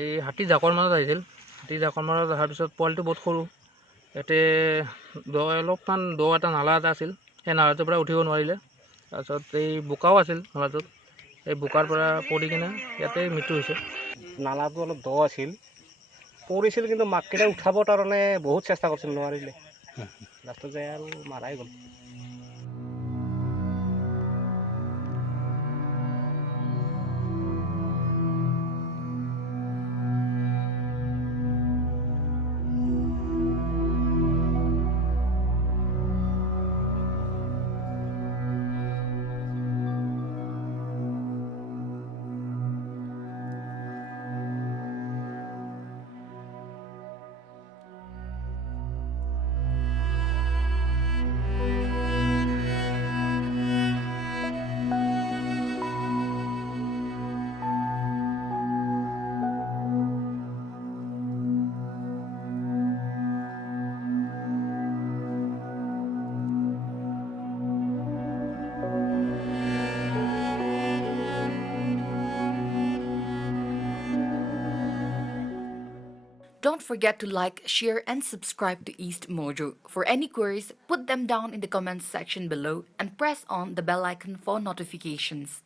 এই হাতী জাকৰ মাজত আহিছিল। হাতী জাকৰ মাজত অহাৰ পিছত পোৱালিটো বহুত সৰু, ইয়াতে অলপমান দ এটা নালা এটা আছিল, সেই নালাটোৰ পৰা উঠিব নোৱাৰিলে। তাৰপিছত এই বোকাও আছিল নালাটোত, এই বোকাৰ পৰা পৰি কিনে ইয়াতে মৃত্যু হৈছে। নালাটো অলপ দ আছিল, পৰিছিল কিন্তু মাককেইটা উঠাবৰ কাৰণে বহুত চেষ্টা কৰিছিল, নোৱাৰিলে। লাষ্টত যায় আৰু মাৰাই গ'ল। Don't forget to like, share, and subscribe to East Mojo. For any queries, put them down in the comments section below and press on the bell icon for notifications.